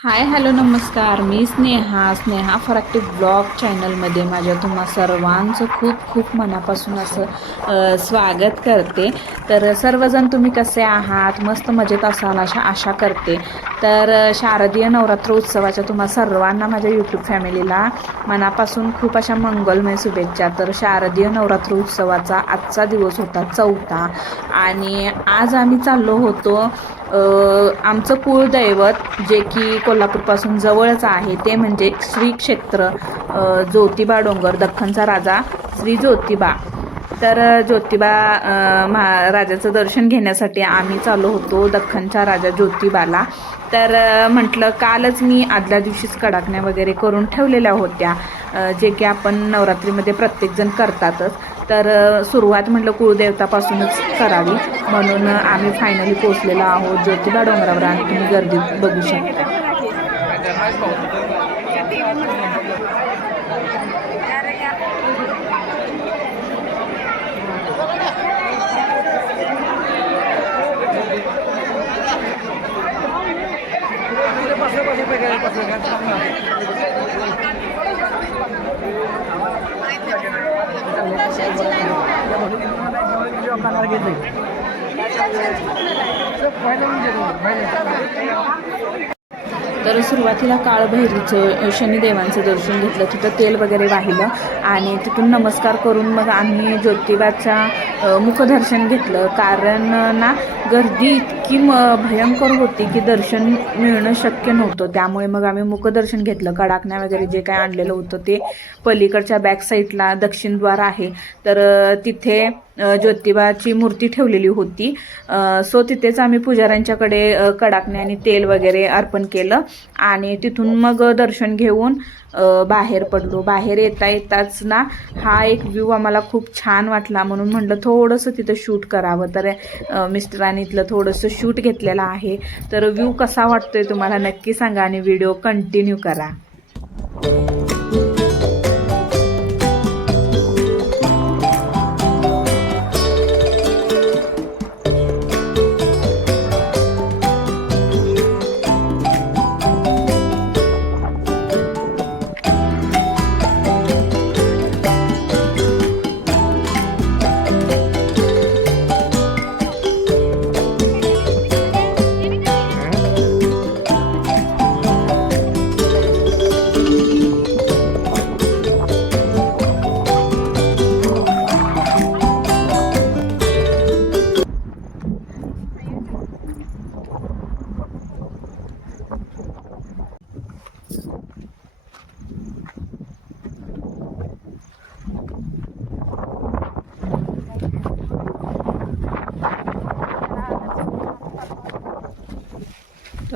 हाय hello नमस्कार. मी स्नेहा. स्नेहा फराक्टिव ब्लॉग चॅनलमध्ये माझ्या तुम्हा सर्वांचं खूप खूप मनापासून असं स्वागत करते. तर सर्वजण तुम्ही कसे आहात? मस्त मजेत असाल अशा आशा करते. तर शारदीय नवरात्र उत्सवाच्या तुम्हा सर्वांना माझ्या यूट्यूब फॅमिलीला मनापासून खूप अशा मंगलमय शुभेच्छा. तर शारदीय नवरात्र उत्सवाचा आजचा दिवस होता चौथा. आणि आज आम्ही चाललो होतो आमचं कुळदैवत जे की कोल्हापूरपासून जवळच आहे ते म्हणजे श्री क्षेत्र ज्योतिबा डोंगर दख्खनचा राजा श्री ज्योतिबा. तर ज्योतिबा महाराजाचं दर्शन घेण्यासाठी आम्ही चालू होतो दख्खनच्या राजा ज्योतिबाला. तर म्हटलं कालच मी आदल्या दिवशीच कडाकण्या वगैरे करून ठेवलेल्या होत्या जे की आपण नवरात्रीमध्ये प्रत्येकजण करतातच. तर सुरुवात म्हटलं कुळदेवतापासूनच करावी. म्हणून आम्ही फायनली पोचलेलो आहोत. ज्योतिबा डोंगरावर आणि तुम्ही गर्दी बघू शकता. तर सुरुवातीला काळभैरीचं शनिदेवांचं दर्शन घेतलं. तिथं तेल वगैरे वाहिलं आणि तिथून नमस्कार करून मग आम्ही ज्योतिबाचा मुखदर्शन घेतलं. कारण ना गर्दी इतकी म भयंकर होती की दर्शन मिळणं शक्य नव्हतं. त्यामुळे मग आम्ही मुखदर्शन घेतलं. कडाकण्या वगैरे जे काय आणलेलं होतं ते पलीकडच्या बॅक साईडला दक्षिणद्वार आहे. तर तिथे ज्योतिबाची मूर्ती ठेवलेली होती. सो तिथेच आम्ही पुजाऱ्यांच्याकडे कडाकणे आणि तेल वगैरे अर्पण केलं. आणि तिथून मग दर्शन घेऊन बाहेर पडलो. बाहेर येता येताच ना हा एक व्ह्यू आम्हाला खूप छान वाटला. म्हणून म्हटलं थोडंसं तिथं शूट करावं. तर मिस्टरांनी इथलं थोडंसं शूट घेतलेलं आहे. तर व्ह्यू कसा वाटतोय तुम्हाला नक्की सांगा आणि व्हिडिओ कंटिन्यू करा.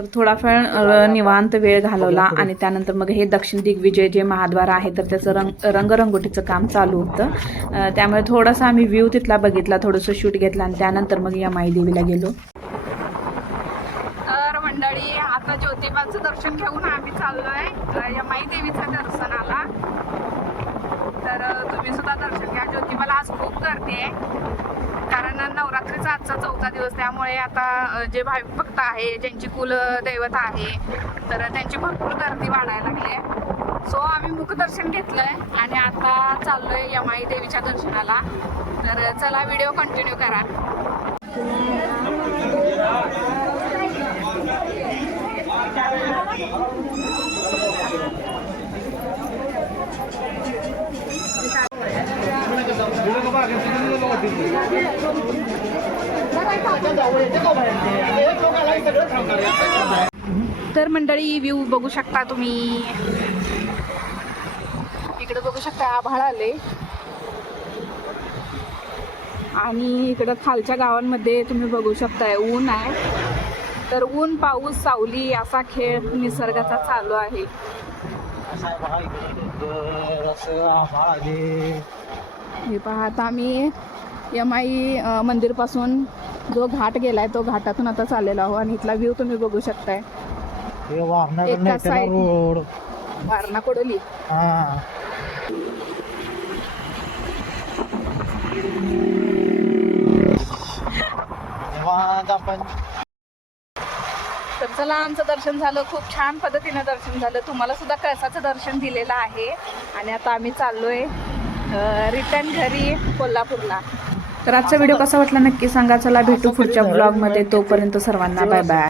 तर थोडाफार निवांत वेळ घालवला आणि त्यानंतर मग हे दक्षिण दिग्विजय जे महाद्वार आहे तर त्याचं रंग रंगरंगोटीचं काम चालू होतं. त्यामुळे थोडासा आम्ही व्ह्यू तिथला बघितला थोडंसं शूट घेतलं आणि त्यानंतर मग या माई देवीला गेलो. तर मंडळी आता ज्योतिबाचं दर्शन घेऊन आम्ही चाललोय या माई देवीच्या दर्शनाला. तर तुम्ही सुद्धा दर्शन त्या ज्योतिबाला आज खूप गर्दी आहे. कारण नवरात्रीचा आजचा चौथा दिवस त्यामुळे आता जे भाविक भक्त आहे ज्यांची कुल दैवत आहे तर त्यांची भरपूर गर्दी वाढायला लागली आहे. सो आम्ही मुखदर्शन घेतलंय आणि आता चाललोय यमाई देवीच्या दर्शनाला. तर चला व्हिडिओ कंटिन्यू करा. तर मंडळी व्ह्यू बघू शकता तुम्ही. इकडे बघू शकता आभाळ आले. आणि इकडं खालच्या गावांमध्ये तुम्ही बघू शकताय ऊन आहे. तर ऊन पाऊस सावली असा खेळ निसर्गाचा चालू आहे. हे पहा आता आम्ही यमाई मंदिरपासून जो घाट गेलाय तो घाटातून आता चाललेलो आहो आणि इथला व्ह्यू तुम्ही बघू शकताय. एका वारणा कोडोली हा. तर चला आमचं दर्शन झालं. खूप छान पद्धतीनं दर्शन झालं. तुम्हाला सुद्धा कळसाचं दर्शन दिलेलं आहे. आणि आता आम्ही चाललोय रिटर्न घरी कोल्हापूरला. तर आजचा व्हिडिओ कसा वाटला नक्की सांगा. चला भेटू पुढच्या ब्लॉगमध्ये तोपर्यंत सर्वांना बाय बाय